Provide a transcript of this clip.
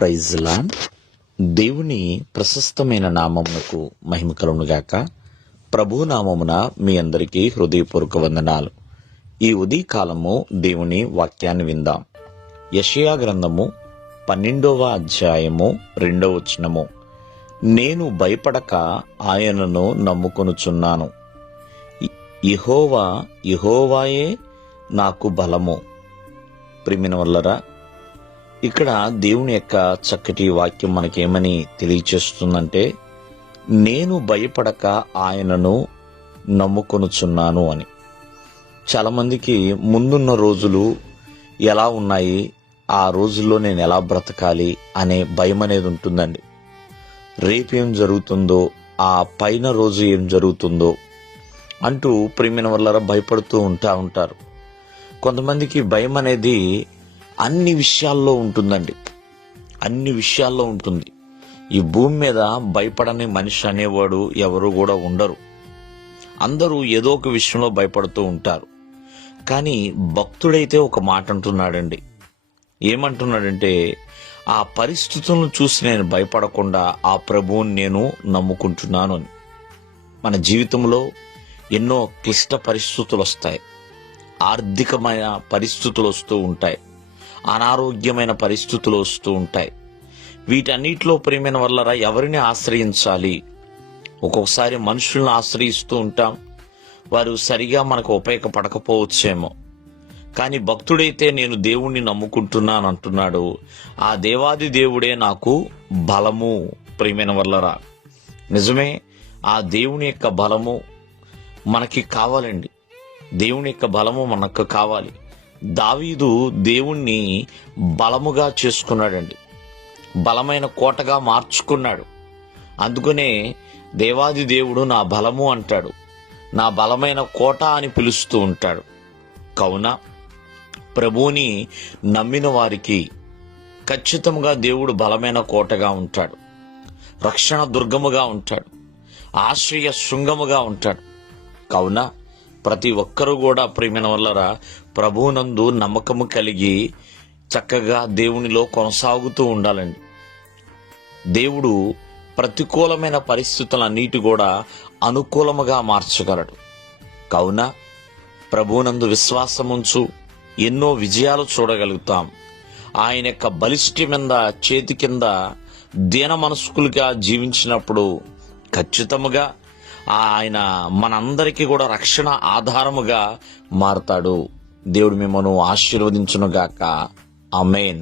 Praise lord. దేవుని ప్రశస్తమైన నామమునకు మహిమ కలుగునుగాక. ప్రభు నామమున మీ అందరికీ హృదయపూర్వక వందనాలు. ఈ ఉదయకాలము దేవుని వాక్యాన్ని విందాం. యెషయా గ్రంథము 12వ అధ్యాయము 2వ వచనము. నేను భయపడక ఆయనను నమ్ముకొనుచున్నాను. యెహోవాయే నాకు బలము. ప్రియమైన వల్లరా, ఇక్కడ దేవుని యొక్క చక్కటి వాక్యం మనకేమని తెలియచేస్తుందంటే, నేను భయపడక ఆయనను నమ్ముకొనుచున్నాను అని. చాలామందికి ముందున్న రోజులు ఎలా ఉన్నాయి, ఆ రోజుల్లో నేను ఎలా బ్రతకాలి అనే భయం అనేది ఉంటుందండి. రేపేం జరుగుతుందో, ఆ పైన రోజు ఏం జరుగుతుందో అంటూ ప్రియమైన వల్లరా భయపడుతూ ఉంటారు. కొంతమందికి భయం అనేది అన్ని విషయాల్లో ఉంటుందండి. అన్ని విషయాల్లో ఉంటుంది. ఈ భూమి మీద భయపడని మనిషి అనేవాడు ఎవరు కూడా ఉండరు. అందరూ ఏదో ఒక విషయంలో భయపడుతూ ఉంటారు. కానీ భక్తుడైతే ఒక మాట అంటున్నాడండి. ఏమంటున్నాడంటే, ఆ పరిస్థితులను చూసి నేను భయపడకుండా ఆ ప్రభువుని నేను నమ్ముకుంటున్నాను అని. మన జీవితంలో ఎన్నో క్లిష్ట పరిస్థితులు వస్తాయి. ఆర్థికమైన పరిస్థితులు వస్తూ ఉంటాయి. అనారోగ్యమైన పరిస్థితులు వస్తూ ఉంటాయి. వీటన్నిటిలో ప్రియమైన వల్లరా ఎవరిని ఆశ్రయించాలి? ఒక్కొక్కసారి మనుషులను ఆశ్రయిస్తూ ఉంటాం. వారు సరిగా మనకు ఉపయోగపడకపోవచ్చేమో. కానీ భక్తుడైతే నేను దేవుణ్ణి నమ్ముకుంటున్నాను అంటున్నాడు. ఆ దేవాది దేవుడే నాకు బలము. ప్రియమైన వల్లరా, నిజమే, ఆ దేవుని యొక్క బలము మనకి కావాలండి. దేవుని యొక్క బలము మనకు కావాలి. దావీదు దేవుణ్ణి బలముగా చేసుకున్నాడండి. బలమైన కోటగా మార్చుకున్నాడు. అందుకనే దేవాది దేవుడు నా బలము అంటాడు. నా బలమైన కోట అని పిలుస్తూ ఉంటాడు. కావున ప్రభువుని నమ్మిన వారికి ఖచ్చితంగా దేవుడు బలమైన కోటగా ఉంటాడు. రక్షణ దుర్గముగా ఉంటాడు. ఆశ్రయ శృంగముగా ఉంటాడు. కావున ప్రతి ఒక్కరూ కూడా ప్రియమైన వల్లరా ప్రభువునందు నమ్మకము కలిగి చక్కగా దేవునిలో కొనసాగుతూ ఉండాలండి. దేవుడు ప్రతికూలమైన పరిస్థితులన్నిటి కూడా అనుకూలముగా మార్చగలడు. కావున ప్రభువునందు విశ్వాసముంచు, ఎన్నో విజయాలు చూడగలుగుతాం. ఆయన యొక్క బలిష్ఠమైన చేతి కింద దీన మనస్కులుగా జీవించినప్పుడు ఖచ్చితముగా ఆయన మనందరికీ కూడా రక్షణ ఆధారముగా మారతాడు. దేవుడు మిమ్మల్ని ఆశీర్వదించునుగాక. ఆమేన్.